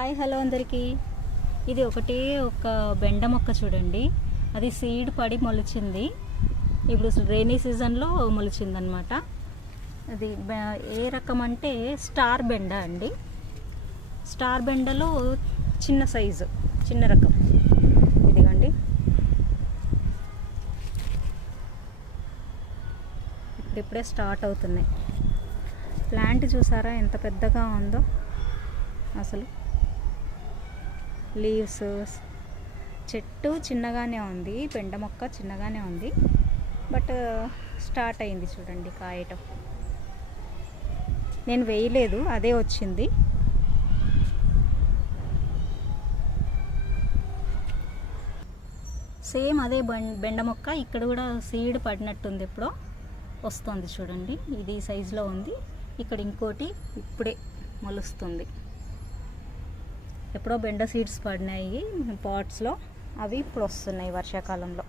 Hi hello అందరికీ. ఇది ఒక బెండ మొక్క చూడండి. అది సీడ్ పడి మొలిచింది. ఇప్పుడు రైనీ సీజన్లో మొలిచిందనమాట. అది ఏ రకం అంటే స్టార్ బెండ అండి. స్టార్ బెండలో చిన్న సైజు, చిన్న రకం. ఇదిగండి, ఇప్పుడిప్పుడే స్టార్ట్ అవుతున్నాయి. ప్లాంట్ చూసారా ఎంత పెద్దగా ఉందో. అసలు లీవ్స్, చెట్టు చిన్నగానే ఉంది, బెండ మొక్క చిన్నగానే ఉంది, బట్ స్టార్ట్ అయింది చూడండి కాయటం. నేను వేయలేదు, అదే వచ్చింది. సేమ్ అదే బెండ మొక్క ఇక్కడ కూడా సీడ్ పడినట్టుంది, ఎప్పుడో వస్తుంది చూడండి. ఇది సైజులో ఉంది. ఇక్కడ ఇంకోటి ఇప్పుడే మొలుస్తుంది. ఎప్పుడో బెండ సీడ్స్ పడినాయి పాట్స్లో, అవి ఇప్పుడు వస్తున్నాయి వర్షాకాలంలో.